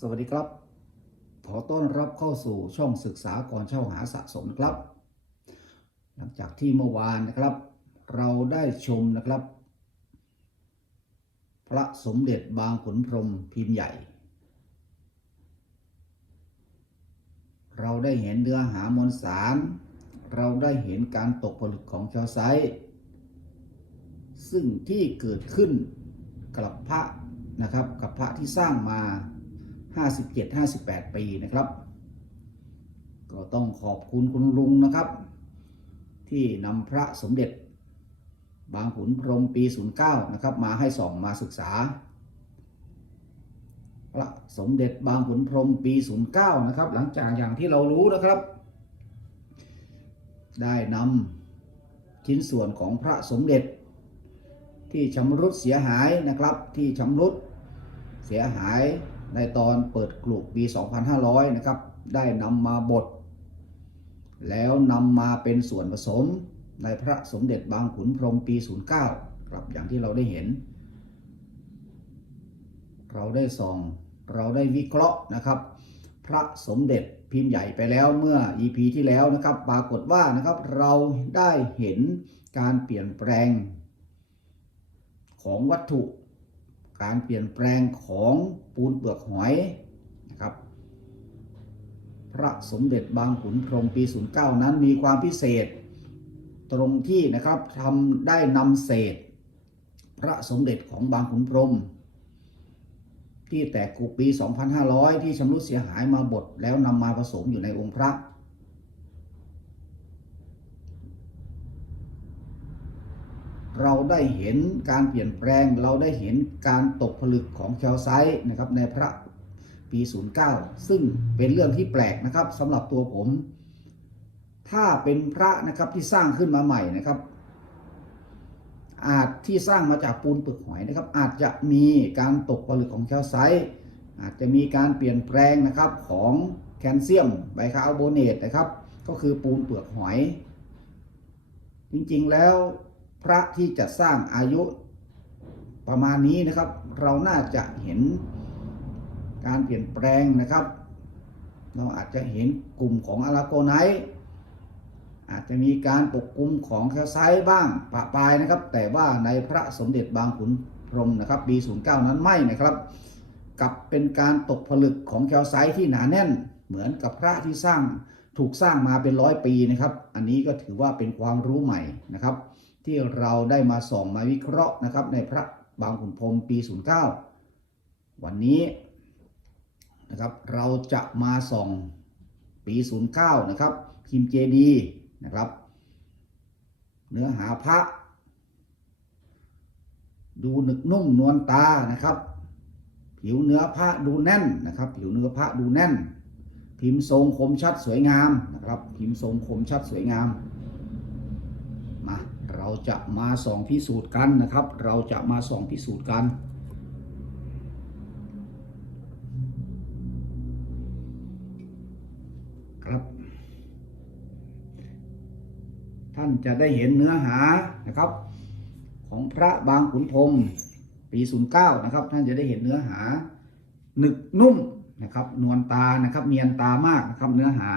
สวัสดีครับ ขอต้อนรับเข้าสู่ช่องศึกษาก่อนเช่าหาสะสมนะครับ หลังจากที่เมื่อวานนะครับ เราได้ชมนะครับ พระสมเด็จบางขุนพรหมพิมพ์ใหญ่ เราได้เห็นเนื้อหามวลสาร เราได้เห็นการตกผลึกของชาวไซซึ่งที่เกิดขึ้นกับพระนะครับกับพระที่สร้างมา 57-58 ปีนะครับ ก็ต้องขอบคุณคุณลุงนะครับ ที่นำพระสมเด็จ บางขุนพรหมปี 09 นะครับ มาให้ส่องมาศึกษา พระสมเด็จบางขุนพรหมปี 09 นะครับ หลังจากอย่างที่เรารู้นะครับ ได้นำชิ้นส่วนของพระสมเด็จ ที่ชำรุดเสียหายนะครับที่ชำรุดเสียหาย ในตอนเปิดกลุ่มปี 2500 นะครับ ได้นำมาบด แล้วนำมาเป็นส่วนผสมในพระสมเด็จบางขุนพรหมปี 09ครับอย่างที่เราได้เห็น เราได้ส่องเราได้วิเคราะห์นะครับ พระสมเด็จพิมพ์ใหญ่ไปแล้วเมื่อ EP ที่แล้วนะครับ ปรากฏว่านะครับเราได้เห็นการเปลี่ยนแปลงของวัตถุ การเปลี่ยนแปลงของปูนเปลือกหอยนะครับ พระสมเด็จบางขุนพรหมปี 09 นั้นมีความพิเศษ ตรงที่นะครับทำได้นำเศษ พระสมเด็จของบางขุนพรหมที่แตกกุปี 2500 ที่ชำรุดเสียหายมาบดแล้วนำมาผสมอยู่ในองค์พระ เราได้เห็นการเปลี่ยนแปลง เราได้เห็นการตกผลึกของแคลไซต์นะครับในพระปี 09 ซึ่งเป็นเรื่องที่แปลกนะครับสำหรับตัวผม ถ้าเป็นพระนะครับที่สร้างขึ้นมาใหม่นะครับ อาจที่สร้างมาจากปูนเปลือกหอยนะครับ อาจจะมีการตกผลึกของแคลไซต์อาจจะมีการเปลี่ยนแปลงนะครับของแคลเซียมไบคาร์บอเนตนะครับ ก็คือปูนเปลือกหอย จริงๆแล้ว พระที่จะสร้างอายุประมาณนี้นะครับ เราน่าจะเห็นการเปลี่ยนแปลงนะครับ เราอาจจะเห็นกลุ่มของอะลาโกไนอาจจะมีการปกคลุมของแคลไซต์บ้างปะปลายนะครับ แต่ว่าในพระสมเด็จบางขุนพรหมนะครับปี 09 นั้นไม่นะครับกับเป็นการตกผลึกของแคลไซต์ที่หนาแน่น เหมือนกับพระที่สร้างถูกสร้างมาเป็นร้อยปีนะครับ อันนี้ก็ถือว่าเป็นความรู้ใหม่นะครับ ที่เราได้มาส่องมาวิเคราะห์นะครับ ในพระบางขุนพรมปี 09 วันนี้นะครับเราจะมาส่องปี 09 นะครับพิมพ์เจดีนะครับ เนื้อหาพระ ดูหนึกนุ่มนวลตานะครับ ผิวเนื้อพระดูแน่นนะครับ ผิวเนื้อพระดูแน่น พิมพ์ทรงคมชัดสวยงามนะครับ พิมพ์ทรงคมชัดสวยงาม จะมาส่องพิสูจน์กันนะครับ เราจะมาส่องพิสูจน์กัน ครับ ท่านจะได้เห็นเนื้อหานะครับ ของพระบางขุนพรมปี09นะครับ ท่านจะได้เห็นเนื้อหาหนึกนุ่มนะครับ นวลตานะครับ เนียนตามากนะครับ เนื้อหา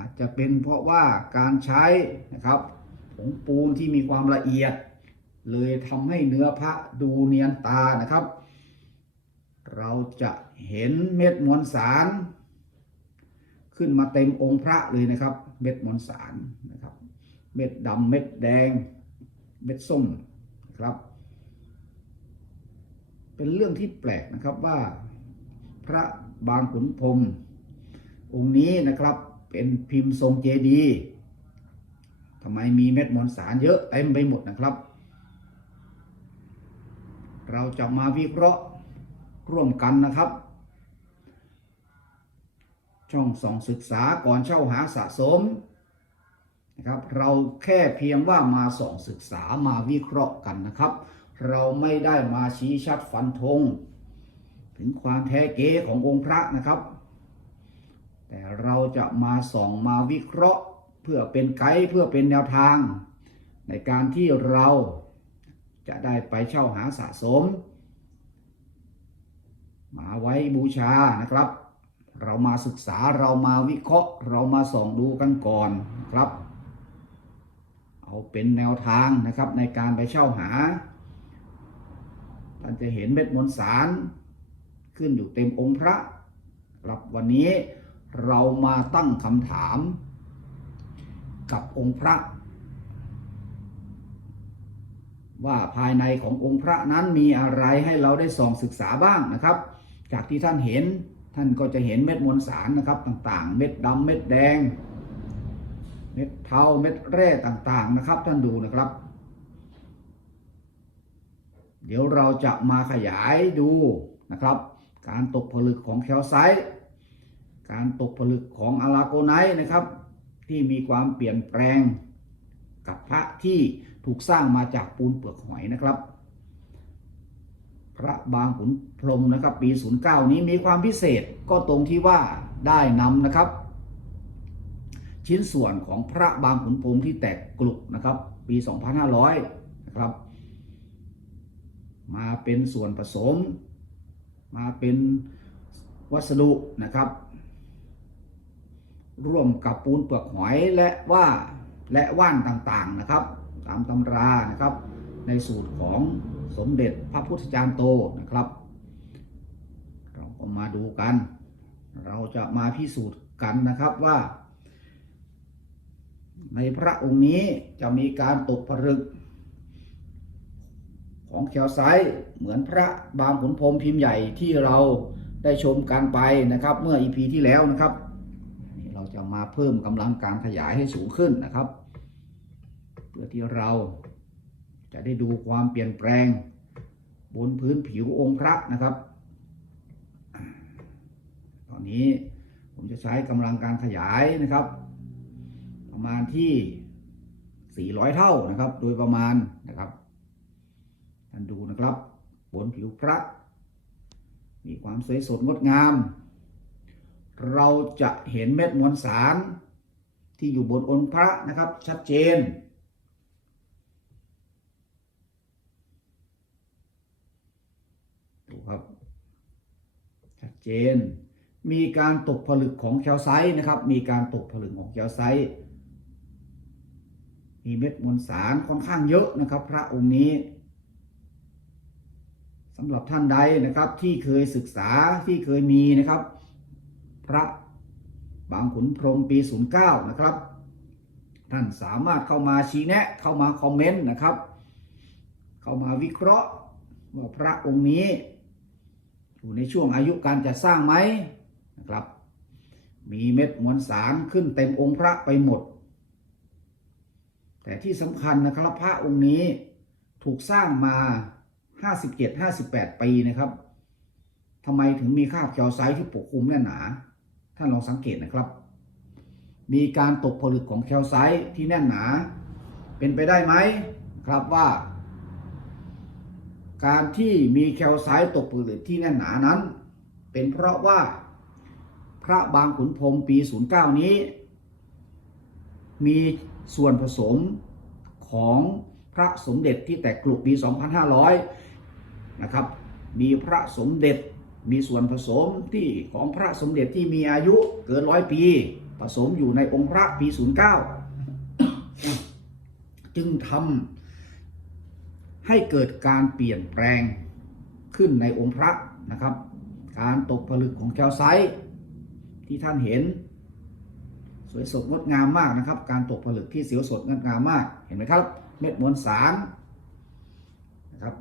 อาจจะเป็นเพราะว่าการใช้นะครับผงปูนที่มีความละเอียด เลยทำให้เนื้อพระดูเนียนตานะครับ เราจะเห็นเม็ดมวลสาร ขึ้นมาเต็มองค์พระเลยนะครับ เม็ดมวลสารนะครับ เม็ดดำเม็ดแดง เม็ดส้มนะครับ เป็นเรื่องที่แปลกนะครับว่าพระบางขุนพรมองค์นี้นะครับ เป็นพิมพ์ทรงเจดีย์ทำไมมีเม็ดมวลสารเยอะเต็มไปหมดนะครับ เราจะมาวิเคราะห์ร่วมกันนะครับ ช่องสองศึกษาก่อนเช่าหาสะสมนะครับเราแค่เพียงว่ามาส่องศึกษามาวิเคราะห์กันนะครับ เราไม่ได้มาชี้ชัดฟันธงถึงความแท้เก๋ขององค์พระนะครับ แต่เราจะมาส่องมาวิเคราะห์ เพื่อเป็นไกด์เพื่อเป็นแนวทาง ในการที่เราจะได้ไปเช่าหาสะสม มาไว้บูชานะครับ เรามาศึกษาเรามาวิเคราะห์ เรามาส่องดูกันก่อนครับ เอาเป็นแนวทางนะครับในการไปเช่าหาท่านจะเห็นเม็ดมวลสาร ขึ้นอยู่เต็มองค์พระครับวันนี้ เรามาตั้งคำถาม กับองค์พระ ว่าภายในขององค์พระนั้นมีอะไรให้เราได้ส่องศึกษาบ้างนะครับ จากที่ท่านเห็นท่านก็จะเห็นเม็ดมวลสารนะครับต่างๆ เม็ดดำเม็ดแดง เม็ดเทาเม็ดแร่ต่างๆนะครับ ท่านดูนะครับ เดี๋ยวเราจะมาขยายดูนะครับ การตกผลึกของแคลไซต์ การตกผลึกของอะลาโกไนท์นะครับ ที่มีความเปลี่ยนแปลงกับพระที่ถูกสร้างมาจากปูนเปลือกหอยนะครับ พระบางขุนพรหมนะครับ ปี 09 นี้มีความพิเศษก็ตรงที่ว่าได้นำนะครับ ชิ้นส่วนของพระบางขุนพรหมที่แตกกลุกนะครับ ปี 2500 นะครับ มาเป็นส่วนผสม มาเป็นวัสดุนะครับ ร่วมกับปูนเปลือกหอยและว่าและว่านต่างๆนะครับ ตามตำรานะครับ ในสูตรของสมเด็จพระพุทธจารย์โตนะครับ เราก็มาดูกัน เราจะมาพิสูจน์กันนะครับว่า ในพระองค์นี้จะมีการตกผลึก ของแคลไซต์เหมือนพระบางขุนพรมพิมพ์ใหญ่ที่เราได้ชมกันไปนะครับ เมื่ออีพีที่แล้วนะครับ มาเพิ่มกำลังการขยายให้สูงขึ้นนะครับ เพื่อที่เราจะได้ดูความเปลี่ยนแปลง บนพื้นผิวองค์พระนะครับ ตอนนี้ผมจะใช้กำลังการขยายนะครับ ประมาณที่ 400 เท่านะครับ โดยประมาณนะครับท่านดูนะครับ บนผิวพระ มีความสวยสดงดงาม เราจะเห็นเม็ดมวลสารที่อยู่บนองค์พระนะครับ ชัดเจน ดูครับ ชัดเจน มีการตกผลึกของแคลไซต์นะครับ มีการตกผลึกของแคลไซต์มีเม็ดมวลสารค่อนข้างเยอะนะครับ พระองค์นี้สำหรับท่านใดนะครับที่เคยศึกษาที่เคยมีนะครับ พระบางขุนพรหมปี 09 นะครับ ท่านสามารถเข้ามาชี้แนะ เข้ามาคอมเมนต์นะครับ เข้ามาวิเคราะห์ว่าพระองค์นี้ อยู่ในช่วงอายุการจัดสร้างไหมนะครับ มีเม็ดมวลสารขึ้นเต็มองค์พระไปหมด แต่ที่สำคัญนะครับพระองค์นี้ถูกสร้างมา 57 58 ปีนะครับทำไมถึงมีคาบแคลไซต์ที่ปกคลุมแน่นหนา ท่านลองสังเกตนะครับ มีการตกผลึกของแคลไซต์ที่แน่นหนา เป็นไปได้ไหมครับว่า การที่มีแคลไซต์ตกผลึกที่แน่นหนานั้น เป็นเพราะว่าพระบางขุนพรมปี 09 นี้ มีส่วนผสมของพระสมเด็จที่แตกกลุกปี 2500 นะครับ มีพระสมเด็จ มีส่วนผสมที่ของพระสมเด็จที่มีอายุเกินร้อยปี ผสมอยู่ในองค์พระปี 09 จึงทำให้เกิดการเปลี่ยนแปลงขึ้นในองค์พระนะครับ การตกผลึกของแคลไซที่ท่านเห็น สวยสดงดงามมากนะครับ การตกผลึกที่เสียวสดงดงามมากเห็นไหมครับ เม็ดมวลสารนะครับ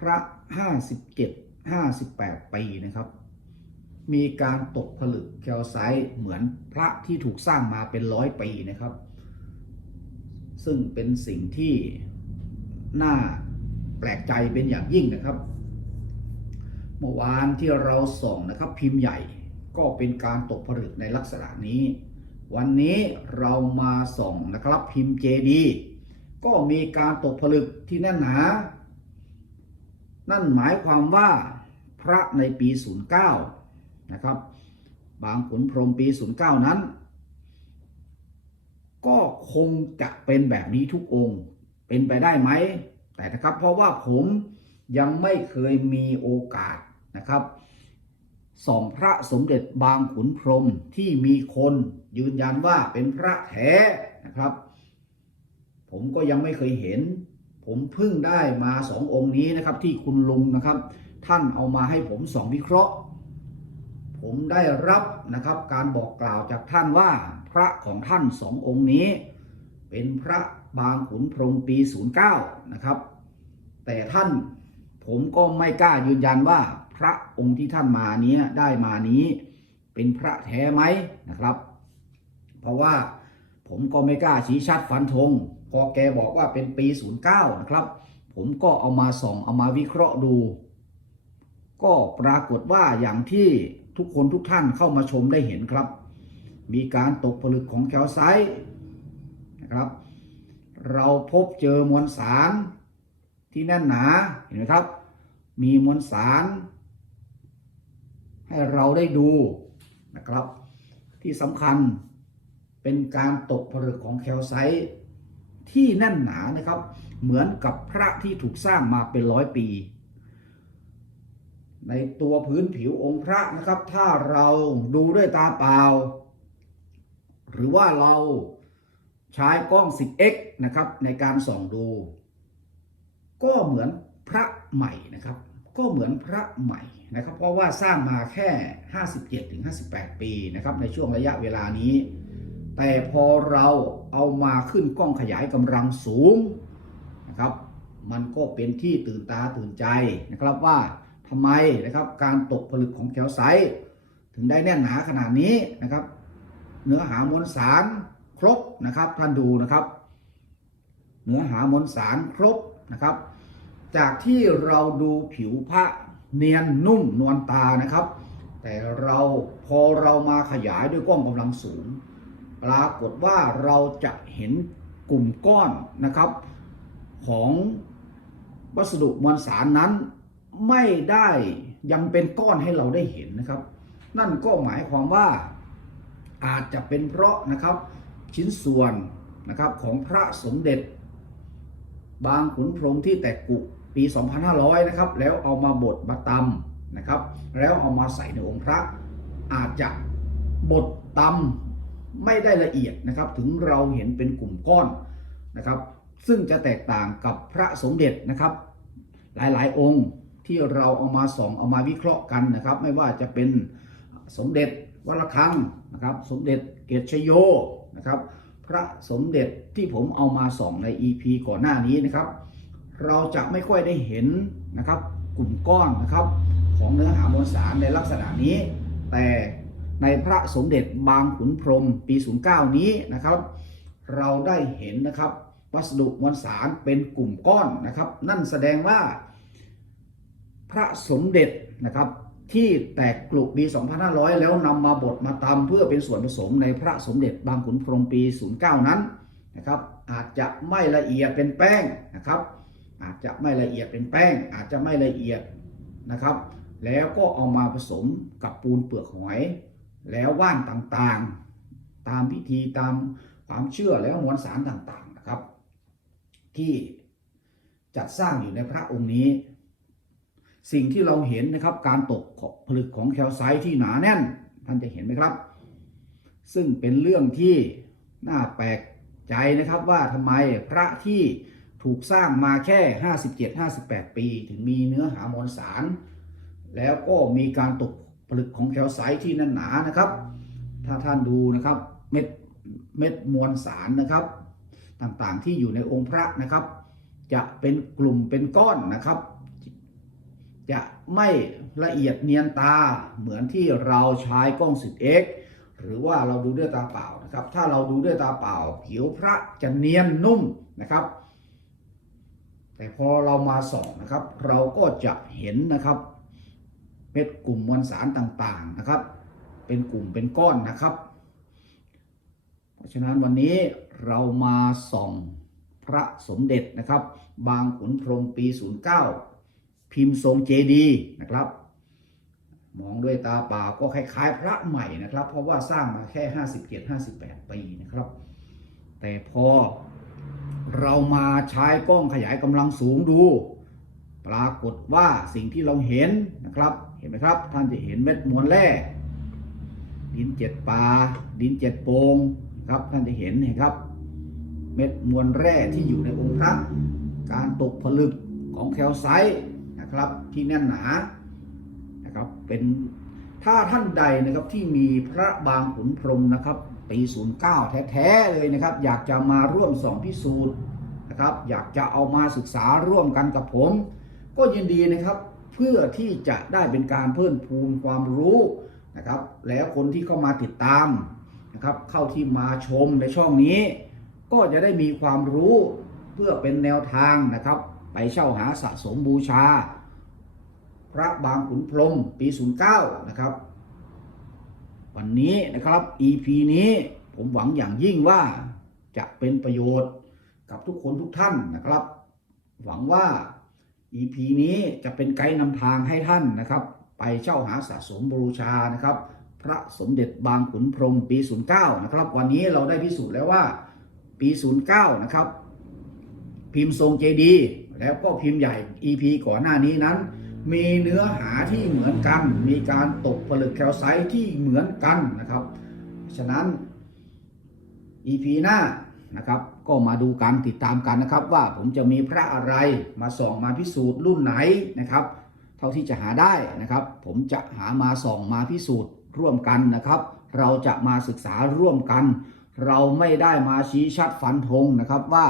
พระ 57 58 ปีนะครับ มีการตกผลึกแคลไซต์เหมือนพระที่ถูกสร้างมาเป็นร้อยปีนะครับ ซึ่งเป็นสิ่งที่น่าแปลกใจเป็นอย่างยิ่งนะครับ เมื่อวานที่เราส่องนะครับพิมพ์ใหญ่ก็เป็นการตกผลึกในลักษณะนี้ วันนี้เรามาส่องนะครับพิมพ์เจดีก็มีการตกผลึกที่แน่นหนา นั่นหมายความว่าพระในปี 09 นะครับ บางขุนพรหมปี 09 นั้น ก็คงจะเป็นแบบนี้ทุกองค์ เป็นไปได้ไหม แต่นะครับเพราะว่าผมยังไม่เคยมีโอกาสนะครับส่องพระสมเด็จบางขุนพรหมที่มีคนยืนยันว่าเป็นพระแท้นะครับ ผมก็ยังไม่เคยเห็น ผมเพิ่งได้มาสององค์นี้นะครับที่คุณลุงนะครับ ท่านเอามาให้ผมสองวิเคราะห์ ผมได้รับนะครับการบอกกล่าวจากท่านว่าพระของท่านสององค์นี้ เป็นพระบางขุนพรหมปี 09 นะครับ แต่ท่านผมก็ไม่กล้ายืนยันว่าพระองค์ที่ท่านมาเนี้ยได้มานี้ เป็นพระแท้ไหมนะครับ เพราะว่าผมก็ไม่กล้าชี้ชัดฟันธง พอแกบอกว่าเป็นปี 09 นะครับ ผมก็เอามาส่องเอามาวิเคราะห์ดู ก็ปรากฏว่าอย่างที่ทุกคนทุกท่านเข้ามาชมได้เห็นครับ มีการตกผลึกของแคลไซต์นะครับ เราพบเจอมวลสารที่แน่นหนาเห็นไหมครับ มีมวลสาร ให้เราได้ดูนะครับ ที่สำคัญเป็นการตกผลึกของแคลไซต์ ที่แน่นหนานะครับ เหมือนกับพระที่ถูกสร้างมาเป็นร้อยปี ในตัวพื้นผิวองค์พระนะครับ ถ้าเราดูด้วยตาเปล่า หรือว่าเราใช้กล้อง 10x นะครับในการส่องดู ก็เหมือนพระใหม่นะครับ ก็เหมือนพระใหม่นะครับ เพราะว่าสร้างมาแค่ 57-58 ปีนะครับ ในช่วงระยะเวลานี้ แต่พอเราเอามาขึ้นกล้องขยายกำลังสูงนะครับ มันก็เป็นที่ตื่นตาตื่นใจนะครับว่าทำไมนะครับการตกผลึกของแคลไซต์ถึงได้แน่นหนาขนาดนี้นะครับ เนื้อหามวลสารครบนะครับท่านดูนะครับ เนื้อหามวลสารครบนะครับ จากที่เราดูผิวพระเนียนนุ่มนวลตานะครับ แต่เราพอเรามาขยายด้วยกล้องกำลังสูง ปรากฏว่าเราจะเห็นกลุ่มก้อนนะครับ ของวัสดุมวลสารนั้น ไม่ได้ยังเป็นก้อนให้เราได้เห็นนะครับ นั่นก็หมายความว่าอาจจะเป็นเพราะนะครับชิ้นส่วนนะครับของพระสมเด็จ บางขุนพรหมที่แตกกุปี 2500 นะครับ แล้วเอามาบดมาตำนะครับ แล้วเอามาใส่ในองค์พระอาจจะบดตำ ไม่ได้ละเอียดนะครับถึงเราเห็นเป็นกลุ่มก้อนนะครับซึ่งจะแตกต่างกับพระสมเด็จนะครับ หลายๆ องค์ที่เราเอามาส่องเอามาวิเคราะห์กันนะครับ ไม่ว่าจะเป็นสมเด็จวัดระฆังนะครับ สมเด็จเกตชโยนะครับ พระสมเด็จที่ผมเอามาส่องใน EP ก่อนหน้านี้นะครับ เราจะไม่ค่อยได้เห็นนะครับกลุ่มก้อนนะครับของเนื้อหามวลสารในลักษณะนี้ แต่ ในพระสมเด็จบางขุนพรหมปี 09 นี้นะครับ เราได้เห็นนะครับวัสดุมวลสารเป็นกลุ่มก้อนนะครับ นั่นแสดงว่า พระสมเด็จนะครับที่แตกกลุ่มปี 2500 แล้วนำมาบดมาตำเพื่อเป็นส่วนผสมในพระสมเด็จบางขุนพรหมปี 09 นั้นนะครับ อาจจะไม่ละเอียดเป็นแป้งนะครับ อาจจะไม่ละเอียดเป็นแป้ง อาจจะไม่ละเอียดนะครับ แล้วก็เอามาผสมกับปูนเปลือกหอย แล้วว่านต่างๆ ตามพิธีตามความเชื่อแล้วมวลสารต่างๆนะครับ ที่จัดสร้างอยู่ในพระองค์นี้ สิ่งที่เราเห็นนะครับการตกผลึกของแคลไซต์ที่หนาแน่น ท่านจะเห็นไหมครับ ซึ่งเป็นเรื่องที่น่าแปลกใจนะครับว่าทำไมพระที่ถูกสร้างมาแค่ 57-58 ปี ถึงมีเนื้อหามวลสาร แล้วก็มีการตก ผลึกของแคลไซต์ที่แน่นหนานะครับ ถ้าท่านดูนะครับเม็ดเม็ดมวลสารนะครับ ต่างๆที่อยู่ในองค์พระนะครับ จะเป็นกลุ่มเป็นก้อนนะครับ จะไม่ละเอียดเนียนตาเหมือนที่เราใช้กล้อง 10x หรือว่าเราดูด้วยตาเปล่านะครับ ถ้าเราดูด้วยตาเปล่า ผิวพระจะเนียนนุ่มนะครับ แต่พอเรามาส่องนะครับ เราก็จะเห็นนะครับ ม็ดกลุ่มมวลสารต่างๆนะครับ เป็นกลุ่มเป็นก้อนนะครับ เพราะฉะนั้นวันนี้เรามาส่องพระสมเด็จนะครับ บางขุนพรหมปี 09 พิมพ์ทรงเจดีนะครับ มองด้วยตาเปล่าก็คล้ายๆ พระใหม่นะครับ เพราะว่าสร้างมาแค่ 57-58 ปีนะครับ แต่พอเรามาใช้กล้องขยายกำลังสูงดู ปรากฏว่าสิ่งที่เราเห็นนะครับ ห็นไหมครับ ท่านจะเห็นเม็ดมวลแร่ดินเจ็ดปลาดินเจ็ดโปงครับท่านจะเห็นเห็นครับ เม็ดมวลแร่ที่อยู่ในองค์พระการตกผลึกของแคลไซต์นะครับที่แน่นหนานะครับเป็นถ้าท่านใดนะครับที่มีพระบางขุนพรหมนะครับปี09 แท้ๆเลยนะครับ อยากจะมาร่วมสองพิสูจน์นะครับ อยากจะเอามาศึกษาร่วมกันกับผม ก็ยินดีนะครับ เพื่อที่จะได้เป็นการเพิ่มพูนความรู้นะครับ แล้วคนที่เข้ามาติดตามนะครับ เข้าที่มาชมในช่องนี้ ก็จะได้มีความรู้เพื่อเป็นแนวทางนะครับ ไปเช่าหาสะสมบูชา พระบางขุนพรหมปี 09 นะครับ วันนี้นะครับ EP นี้ผมหวังอย่างยิ่งว่าจะเป็นประโยชน์กับทุกคนทุกท่านนะครับ หวังว่า EP นี้จะเป็นไกด์นำทางให้ท่านนะครับ ไปเช่าหาสะสมบูชานะครับ พระสมเด็จบางขุนพรหมปี 09 นะครับ วันนี้เราได้พิสูจน์แล้วว่าปี 09 นะครับ พิมพ์ทรงเจดีแล้วก็พิมพ์ใหญ่ EP ก่อนหน้านี้นั้น มีเนื้อหาที่เหมือนกัน มีการตกผลึกแคลไซต์ที่เหมือนกันนะครับ ฉะนั้น EP หน้า นะครับ ก็มาดูกันติดตามกันนะครับ ว่าผมจะมีพระอะไรมาส่องมาพิสูจน์รุ่นไหนนะครับ เท่าที่จะหาได้นะครับ ผมจะหามาส่องมาพิสูจน์ร่วมกันนะครับ เราจะมาศึกษาร่วมกัน เราไม่ได้มาชี้ชัดฟันธงนะครับว่า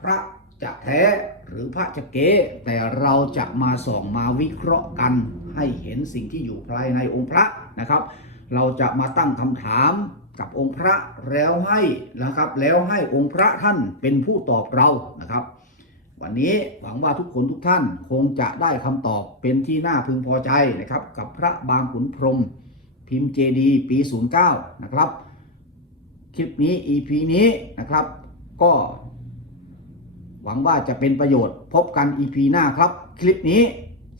พระจะแท้หรือพระจะเก๊แต่เราจะมาส่องมาวิเคราะห์กัน ให้เห็นสิ่งที่อยู่ภายในองค์พระนะครับ เราจะมาตั้งคำถามกับองค์พระแล้วให้นะครับ แล้วให้องค์พระท่านเป็นผู้ตอบเรานะครับ วันนี้หวังว่าทุกคนทุกท่านคงจะได้คำตอบเป็นที่น่าพึงพอใจนะครับ กับพระบางขุนพรหมพิมพ์เจดีย์ปี 09 นะครับ คลิปนี้ EP นี้นะครับ ก็หวังว่าจะเป็นประโยชน์พบกัน EP หน้าครับ คลิปนี้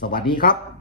สวัสดีครับ